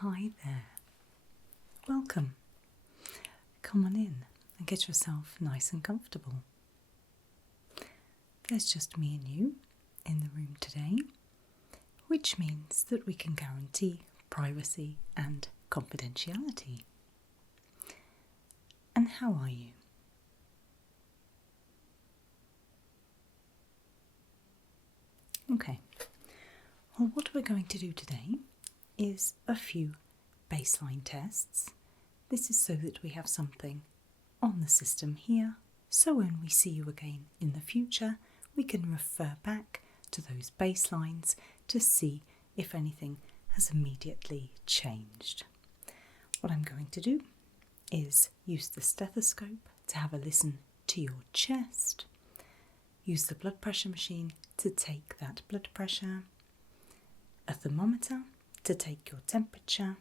Hi there. Welcome. Come on in and get yourself nice and comfortable. There's just me and you in the room today, which means that we can guarantee privacy and confidentiality. And how are you? Okay. Well, what we're going to do today is a few baseline tests. This is so that we have something on the system here, so when we see you again in the future, we can refer back to those baselines to see if anything has immediately changed. What I'm going to do is use the stethoscope to have a listen to your chest, use the blood pressure machine to take that blood pressure, a thermometer to take your temperature,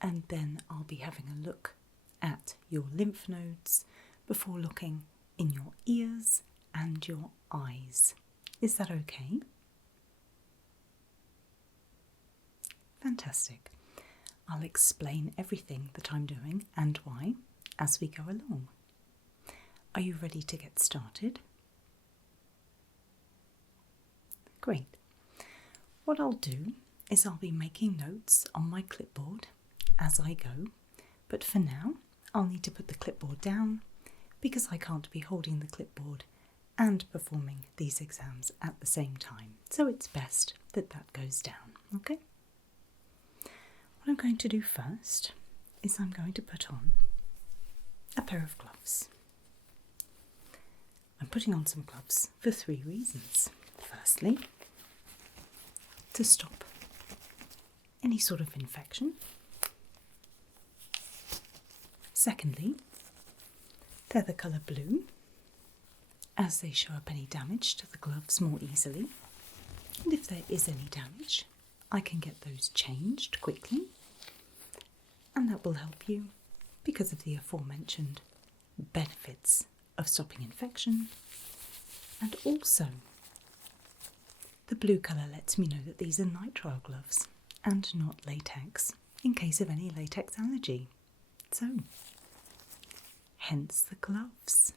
and then I'll be having a look at your lymph nodes before looking in your ears and your eyes. Is that okay? Fantastic. I'll explain everything that I'm doing and why as we go along. Are you ready to get started? Great. What I'll do is I'll be making notes on my clipboard as I go, but for now I'll need to put the clipboard down because I can't be holding the clipboard and performing these exams at the same time, so it's best that that goes down, okay? What I'm going to do first is I'm going to put on a pair of gloves. I'm putting on some gloves for 3 reasons. Firstly, to stop any sort of infection. Secondly, they're the colour blue, as they show up any damage to the gloves more easily. And if there is any damage, I can get those changed quickly. And that will help you because of the aforementioned benefits of stopping infection. And also, the blue colour lets me know that these are nitrile gloves and not latex, in case of any latex allergy. So, hence the gloves.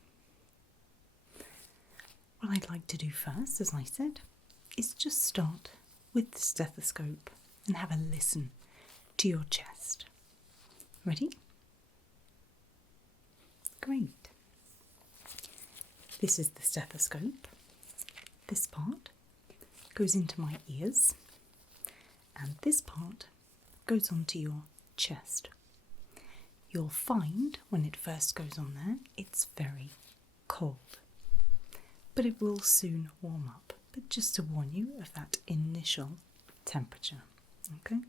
What I'd like to do first, as I said, is just start with the stethoscope and have a listen to your chest. Ready? Great. This is the stethoscope. This part goes into my ears, and this part goes onto your chest. You'll find when it first goes on there, it's very cold, but it will soon warm up. But just to warn you of that initial temperature, okay?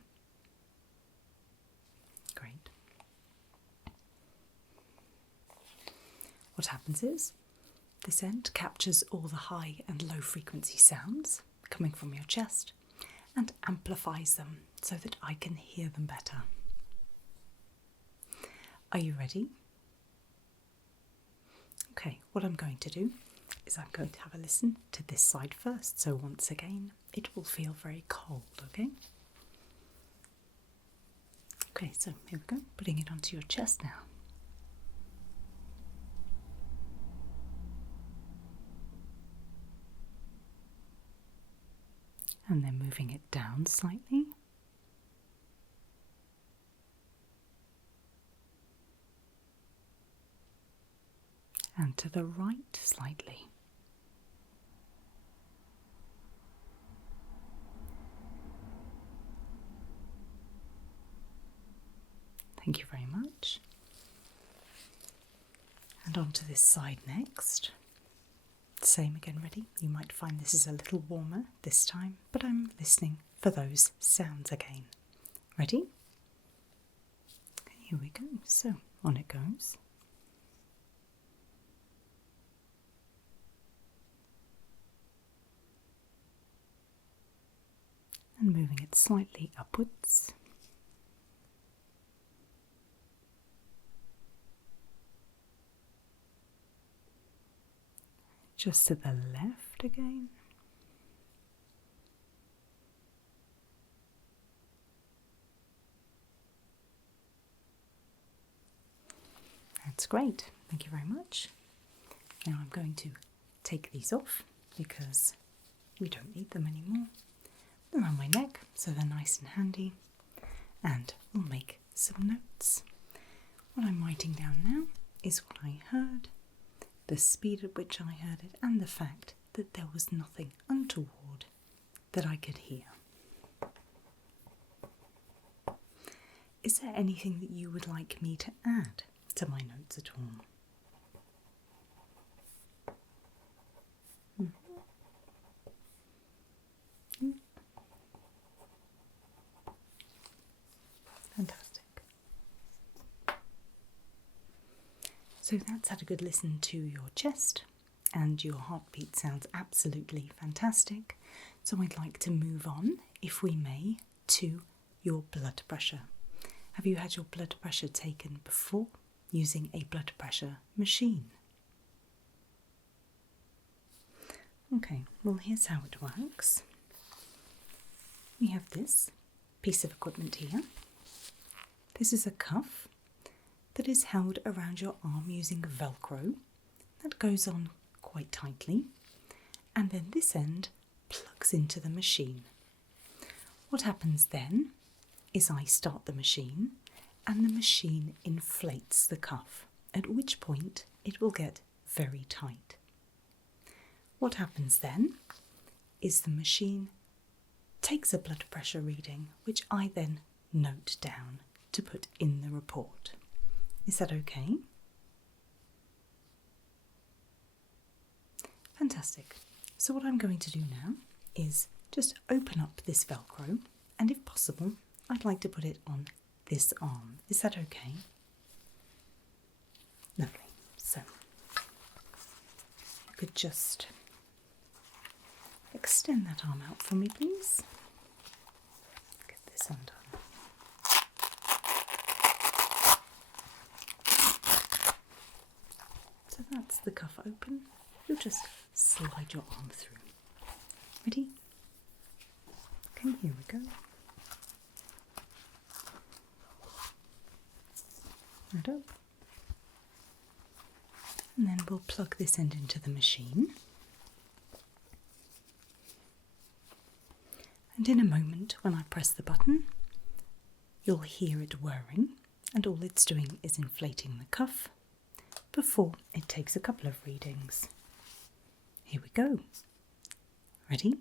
Great. What happens is, this end captures all the high and low frequency sounds coming from your chest and amplifies them so that I can hear them better. Are you ready? Okay, what I'm going to do is I'm going to have a listen to this side first. So once again, it will feel very cold, okay? Okay, so here we go, putting it onto your chest now. And then moving it down slightly. And to the right slightly. Thank you very much. And onto this side next. Same again, ready? You might find this is a little warmer this time, but I'm listening for those sounds again. Ready? Here we go. So, on it goes. And moving it slightly upwards. Just to the left again. That's great. Thank you very much. Now I'm going to take these off because we don't need them anymore. Around my neck so they're nice and handy, and we'll make some notes. What I'm writing down now is what I heard, the speed at which I heard it, and the fact that there was nothing untoward that I could hear. Is there anything that you would like me to add to my notes at all? Fantastic. So that's had a good listen to your chest, and your heartbeat sounds absolutely fantastic. So I'd like to move on, if we may, to your blood pressure. Have you had your blood pressure taken before using a blood pressure machine? Okay, well here's how it works. We have this piece of equipment here. This is a cuff that is held around your arm using Velcro that goes on quite tightly, and then this end plugs into the machine. What happens then is I start the machine and the machine inflates the cuff, at which point it will get very tight. What happens then is the machine takes a blood pressure reading, which I then note down to put in the report. Is that okay? Fantastic. So what I'm going to do now is just open up this Velcro, and if possible, I'd like to put it on this arm. Is that okay? Lovely. So you could just extend that arm out for me, please. Get this undone. So that's the cuff open. You'll just slide your arm through. Ready? Okay, here we go. Right up. And then we'll plug this end into the machine. And in a moment, when I press the button, you'll hear it whirring, and all it's doing is inflating the cuff before it takes a couple of readings. Here we go. Ready?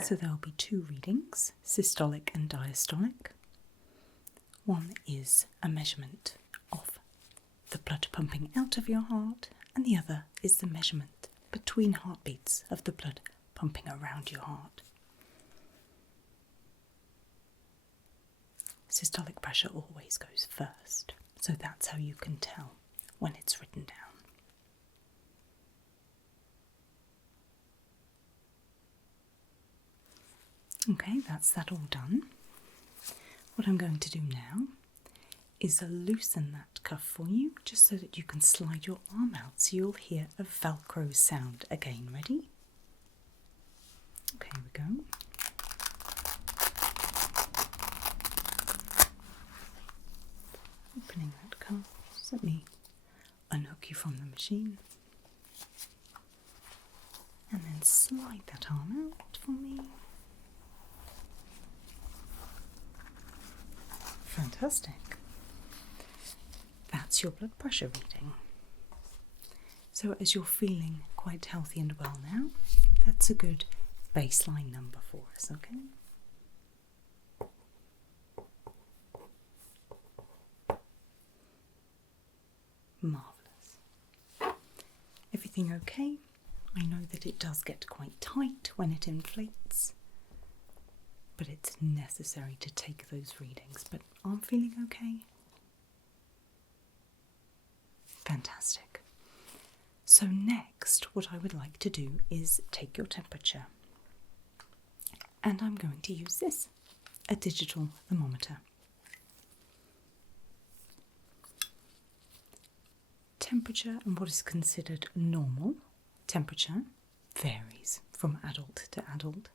So there will be two readings, systolic and diastolic. One is a measurement of the blood pumping out of your heart, and the other is the measurement between heartbeats of the blood pumping around your heart. Systolic pressure always goes first, so that's how you can tell when it's written down. Okay, that's that all done. What I'm going to do now is loosen that cuff for you, just so that you can slide your arm out so you'll hear a Velcro sound again. Ready? Okay, here we go. Opening that cuff, just let me unhook you from the machine. And then slide that arm out for me. Fantastic. That's your blood pressure reading. So as you're feeling quite healthy and well now, that's a good baseline number for us, okay? Marvellous. Everything okay? I know that it does get quite tight when it inflates, but it's necessary to take those readings. But I'm feeling okay. Fantastic. So next, what I would like to do is take your temperature. And I'm going to use this, a digital thermometer. Temperature and what is considered normal temperature varies from adult to adult,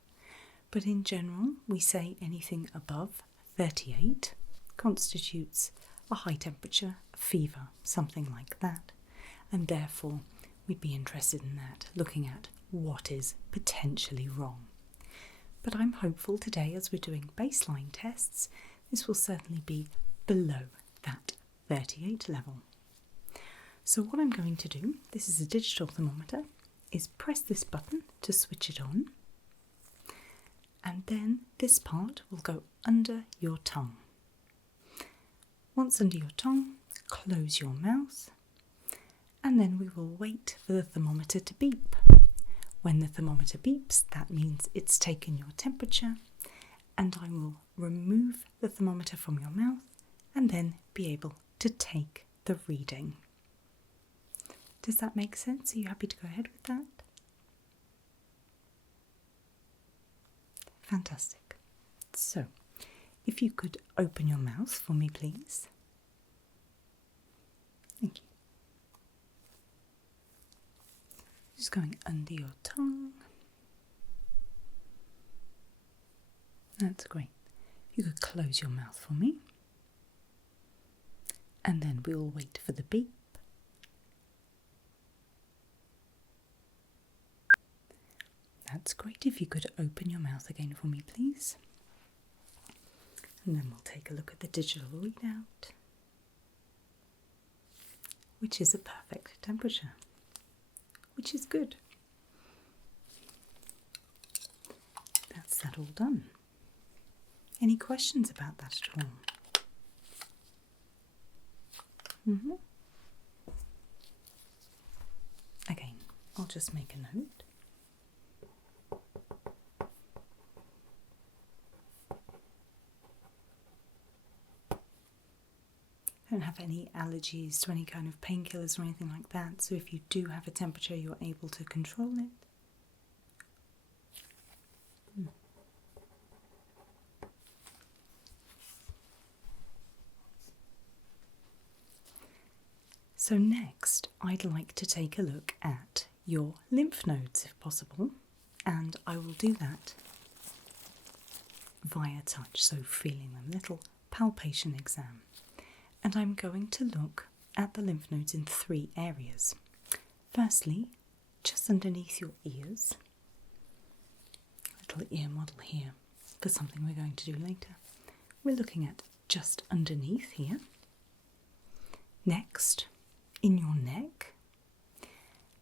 but in general we say anything above 38 constitutes a high temperature, a fever, something like that, and therefore we'd be interested in that, looking at what is potentially wrong. But I'm hopeful today, as we're doing baseline tests, this will certainly be below that 38 level. So what I'm going to do, this is a digital thermometer, is press this button to switch it on, and then this part will go under your tongue. Once under your tongue, close your mouth, and then we will wait for the thermometer to beep. When the thermometer beeps, that means it's taken your temperature, and I will remove the thermometer from your mouth and then be able to take the reading. Does that make sense? Are you happy to go ahead with that? Fantastic. So, if you could open your mouth for me, please. Thank you. Just going under your tongue. That's great. You could close your mouth for me. And then we'll wait for the beep. That's great. If you could open your mouth again for me, please. And then we'll take a look at the digital readout, which is a perfect temperature, which is good. That's that all done. Any questions about that at all? Again, I'll just make a note. Don't have any allergies to any kind of painkillers or anything like that, so if you do have a temperature, you're able to control it. So next, I'd like to take a look at your lymph nodes if possible, and I will do that via touch, so feeling them, little palpation exam. And I'm going to look at the lymph nodes in 3 areas. Firstly, just underneath your ears, little ear model here for something we're going to do later. We're looking at just underneath here. Next, in your neck,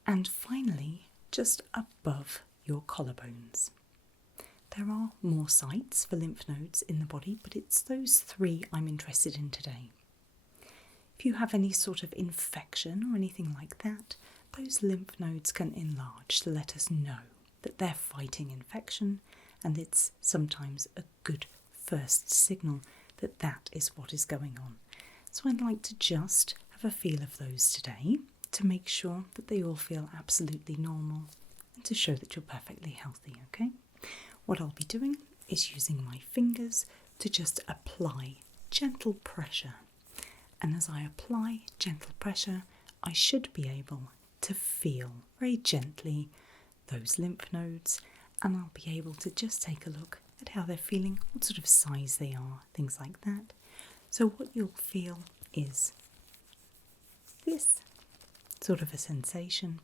and finally, just above your collarbones. There are more sites for lymph nodes in the body, but it's those 3 I'm interested in today. If you have any sort of infection or anything like that, those lymph nodes can enlarge to let us know that they're fighting infection, and it's sometimes a good first signal that that is what is going on. So I'd like to just have a feel of those today to make sure that they all feel absolutely normal and to show that you're perfectly healthy, okay? What I'll be doing is using my fingers to just apply gentle pressure. And as I apply gentle pressure, I should be able to feel very gently those lymph nodes, and I'll be able to just take a look at how they're feeling, what sort of size they are, things like that. So what you'll feel is this sort of a sensation,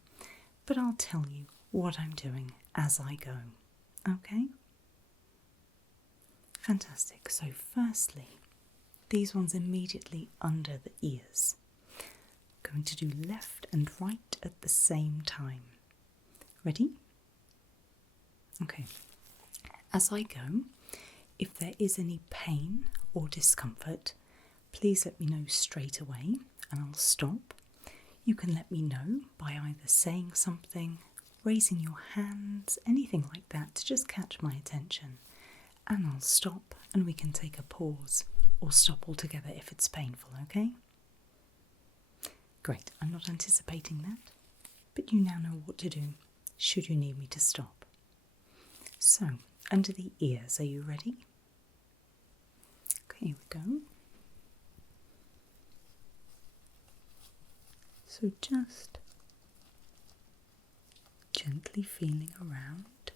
but I'll tell you what I'm doing as I go, okay? Fantastic. So firstly, these ones immediately under the ears. Going to do left and right at the same time. Ready? Okay. As I go, if there is any pain or discomfort, please let me know straight away and I'll stop. You can let me know by either saying something, raising your hands, anything like that to just catch my attention. And I'll stop and we can take a pause or stop altogether if it's painful, okay? Great, I'm not anticipating that, but you now know what to do should you need me to stop. So, under the ears, are you ready? Okay, here we go. So just gently feeling around.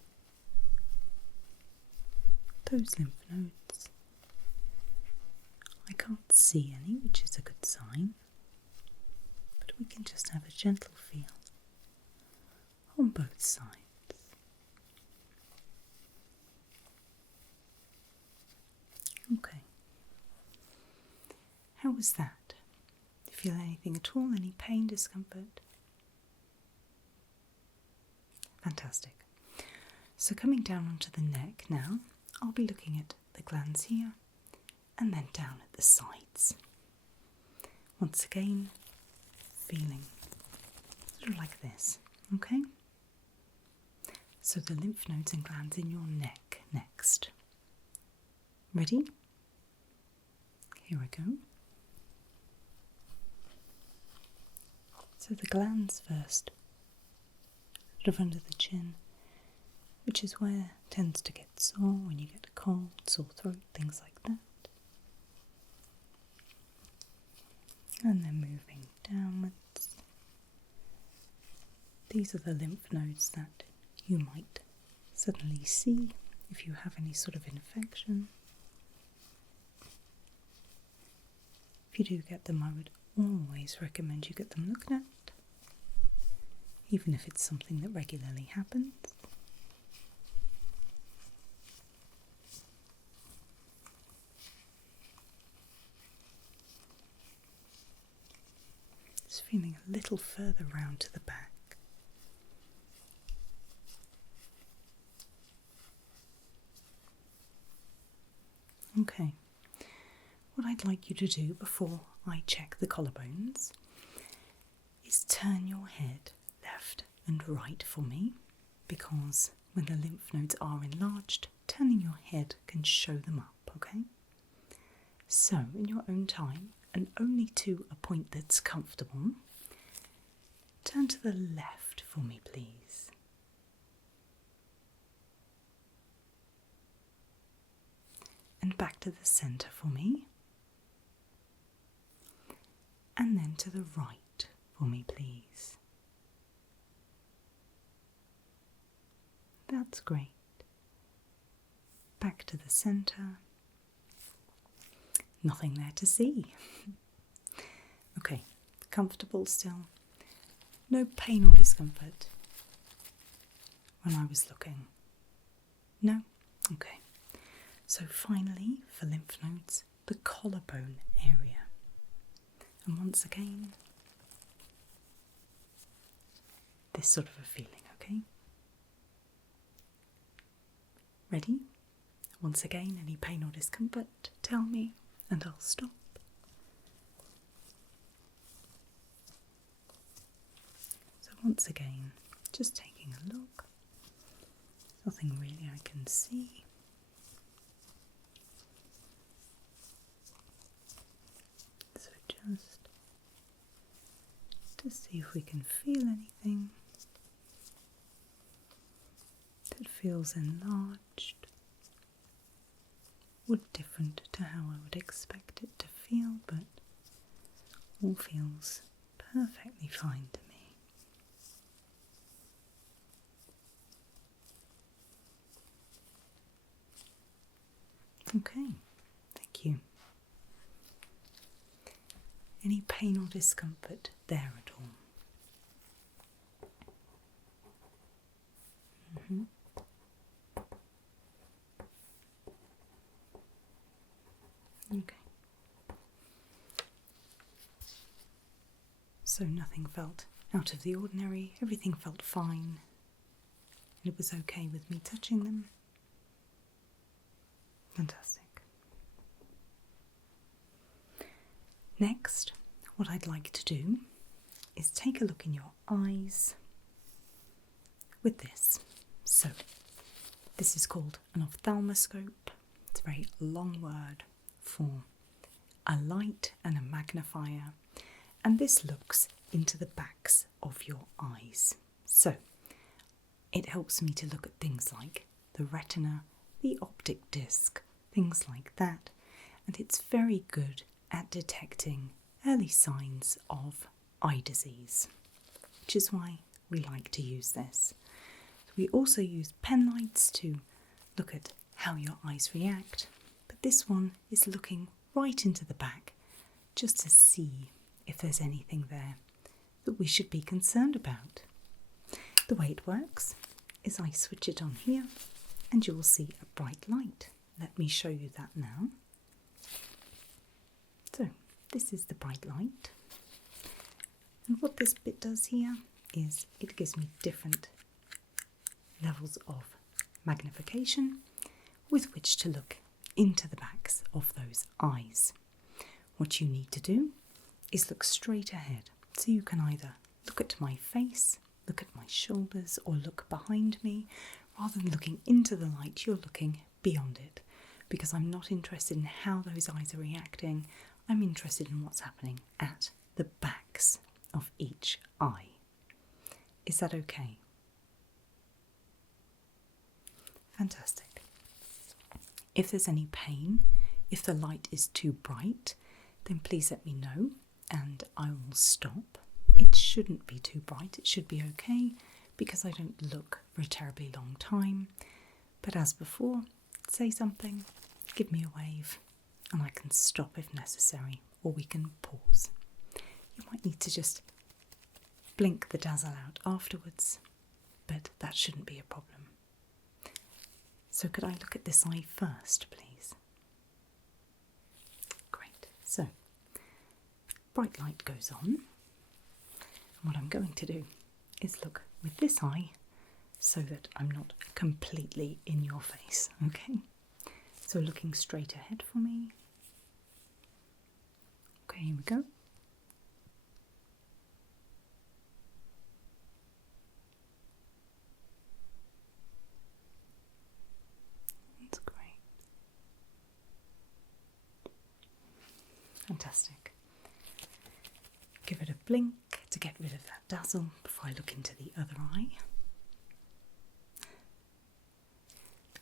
those lymph nodes. I can't see any, which is a good sign, but we can just have a gentle feel on both sides. Okay. How was that? Do you feel anything at all? Any pain, discomfort? Fantastic. So coming down onto the neck now, I'll be looking at the glands here and then down at the sides. Once again, feeling sort of like this, okay? So the lymph nodes and glands in your neck next. Ready? Here I go. So the glands first, sort of under the chin, which is where it tends to get sore when you get a cold, sore throat, things like that. And then moving downwards. These are the lymph nodes that you might suddenly see if you have any sort of infection. If you do get them, I would always recommend you get them looked at, even if it's something that regularly happens. Just feeling a little further round to the back. Okay, what I'd like you to do before I check the collarbones is turn your head left and right for me, because when the lymph nodes are enlarged, turning your head can show them up, okay? So, in your own time, and only to a point that's comfortable, turn to the left for me, please. And back to the centre for me. And then to the right for me, please. That's great. Back to the centre. Nothing there to see. Okay, comfortable still. No pain or discomfort when I was looking. No? Okay. So finally, for lymph nodes, the collarbone area. And once again, this sort of a feeling, okay? Ready? Once again, any pain or discomfort, tell me and I'll stop. So once again, just taking a look. Nothing really I can see. So just to see if we can feel anything that feels enlarged or different to how I would expect it to feel, but all feels perfectly fine to me. Okay, thank you. Any pain or discomfort there at all? Okay. So nothing felt out of the ordinary, everything felt fine. It was okay with me touching them. Fantastic. Next, what I'd like to do is take a look in your eyes with this. So, this is called an ophthalmoscope. It's a very long word for a light and a magnifier, and this looks into the backs of your eyes. So, it helps me to look at things like the retina, the optic disc, things like that, and it's very good at detecting early signs of eye disease, which is why we like to use this. We also use pen lights to look at how your eyes react, but this one is looking right into the back just to see if there's anything there that we should be concerned about. The way it works is I switch it on here and you will see a bright light. Let me show you that now. So this is the bright light, and what this bit does here is it gives me different levels of magnification with which to look into the backs of those eyes. What you need to do is look straight ahead, so you can either look at my face, look at my shoulders, or look behind me. Rather than looking into the light, you're looking beyond it, because I'm not interested in how those eyes are reacting. I'm interested in what's happening at the backs of each eye. Is that okay? Fantastic. If there's any pain, if the light is too bright, then please let me know and I will stop. It shouldn't be too bright, it should be okay, because I don't look for a terribly long time. But as before, say something, give me a wave, and I can stop if necessary, or we can pause. You might need to just blink the dazzle out afterwards, but that shouldn't be a problem. So could I look at this eye first, please? Great. So, bright light goes on. And what I'm going to do is look with this eye so that I'm not completely in your face, okay? So looking straight ahead for me. Okay, here we go. That's great. Fantastic. Give it a blink to get rid of that dazzle before I look into the other eye.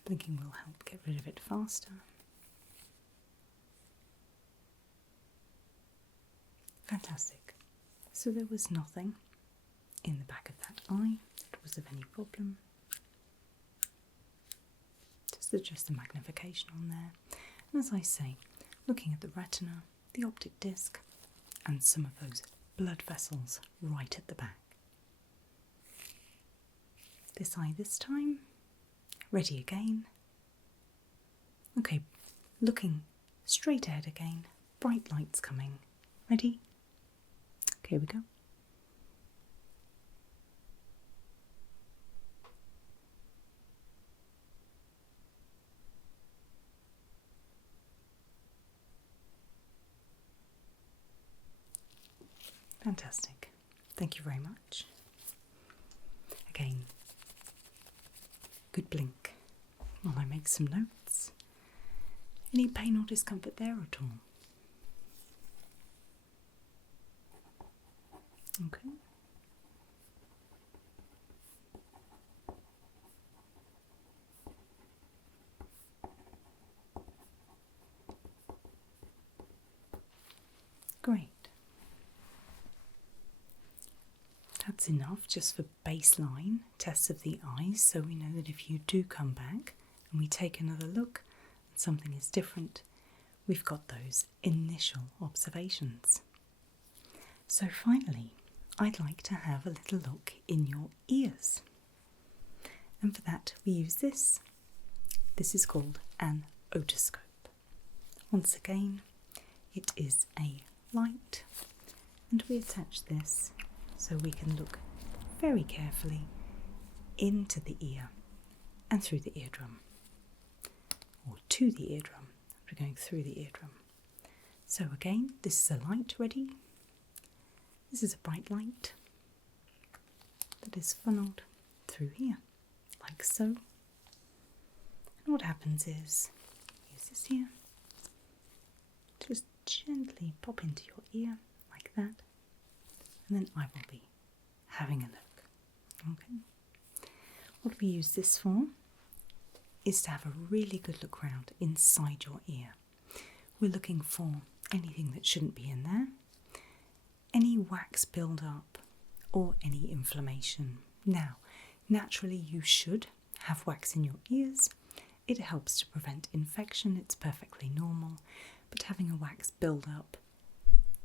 Blinking will help get rid of it faster. Fantastic. So there was nothing in the back of that eye that was of any problem. Just adjust the magnification on there. And as I say, looking at the retina, the optic disc, and some of those blood vessels right at the back. This eye this time. Ready again. Okay, looking straight ahead again. Bright lights coming. Ready? Okay, here we go. Fantastic. Thank you very much. Again, good blink while I make some notes. Any pain or discomfort there at all? Okay. Great. That's enough just for baseline tests of the eyes, so we know that if you do come back and we take another look and something is different, we've got those initial observations. So finally, I'd like to have a little look in your ears. And for that we use this. This is called an otoscope. Once again, it is a light, and we attach this so we can look very carefully into the ear and through the eardrum, or to the eardrum. We're going through the eardrum. So again, this is a light ready. This is a bright light that is funneled through here, like so. And what happens is, use this here, just gently pop into your ear, like that, and then I will be having a look. Okay. What we use this for is to have a really good look round inside your ear. We're looking for anything that shouldn't be in there, any wax build up or any inflammation. Now, naturally you should have wax in your ears. it helps to prevent infection. It's perfectly normal, but having a wax build up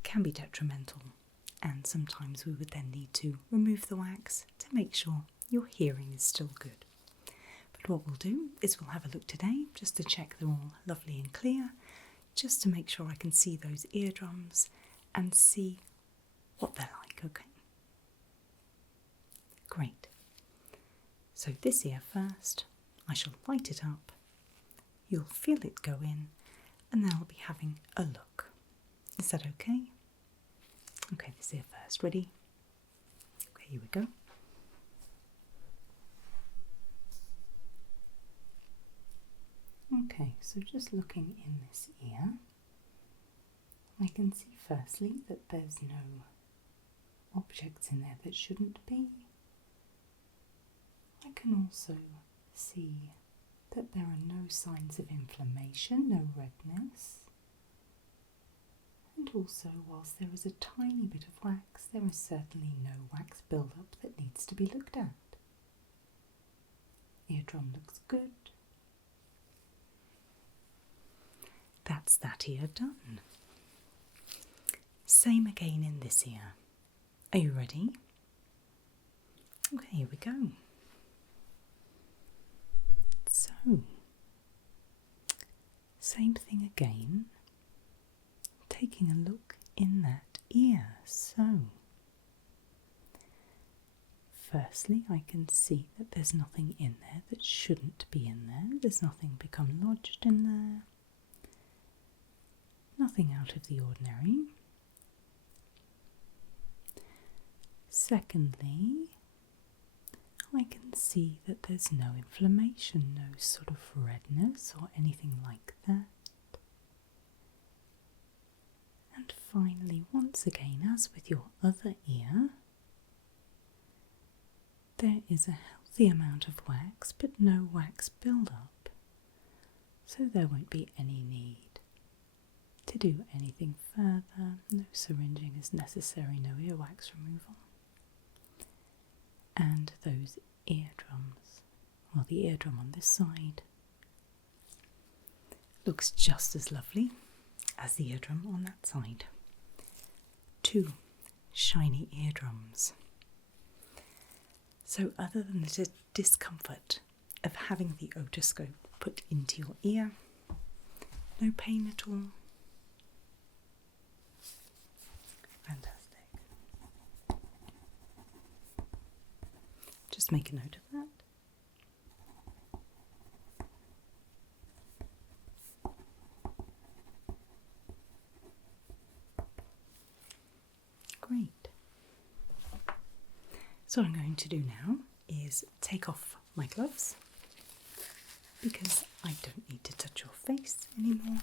can be detrimental, and sometimes we would then need to remove the wax to make sure your hearing is still good. But what we'll do is we'll have a look today just to check they're all lovely and clear, just to make sure I can see those eardrums and see what they're like, okay? Great. So this ear first, I shall light it up, you'll feel it go in, and then I'll be having a look. Is that okay? Okay, this ear first. Ready? Okay, here we go. Okay, so just looking in this ear, I can see firstly that there's no objects in there that shouldn't be. I can also see that there are no signs of inflammation, no redness. And also, whilst there is a tiny bit of wax, there is certainly no wax build-up that needs to be looked at. Eardrum looks good. That's that ear done. Same again in this ear. Are you ready? Okay, here we go. So, same thing again. Taking a look in that ear. So, firstly, I can see that there's nothing in there that shouldn't be in there. There's nothing become lodged in there. Nothing out of the ordinary. Secondly, I can see that there's no inflammation, no sort of redness or anything like that. And finally, once again, as with your other ear, there is a healthy amount of wax, but no wax build-up, so there won't be any need to do anything further. No syringing is necessary, no earwax removal. And those eardrums, well, the eardrum on this side looks just as lovely as the eardrum on that side. Two shiny eardrums. So other than the discomfort of having the otoscope put into your ear, no pain at all. Fantastic. Just make a note of that. Great. So what I'm going to do now is take off my gloves because I don't need to touch your face anymore.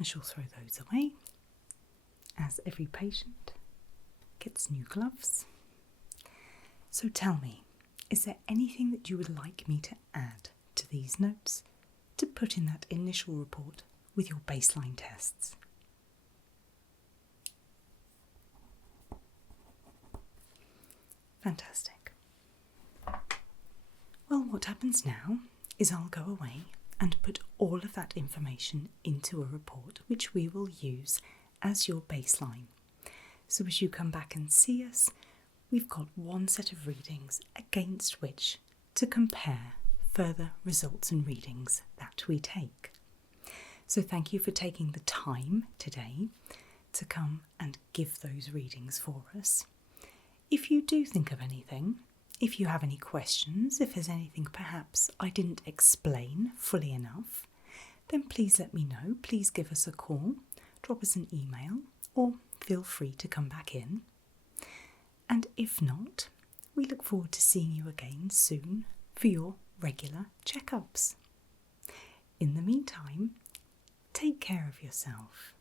I shall throw those away, as every patient gets new gloves. So tell me, is there anything that you would like me to add to these notes to put in that initial report with your baseline tests? Fantastic. Well, what happens now is I'll go away and put all of that information into a report which we will use as your baseline. So as you come back and see us, we've got one set of readings against which to compare further results and readings that we take. So thank you for taking the time today to come and give those readings for us. If you do think of anything, if you have any questions, if there's anything perhaps I didn't explain fully enough, then please let me know. Please give us a call, drop us an email, or feel free to come back in. And if not, we look forward to seeing you again soon for your regular checkups. In the meantime, take care of yourself.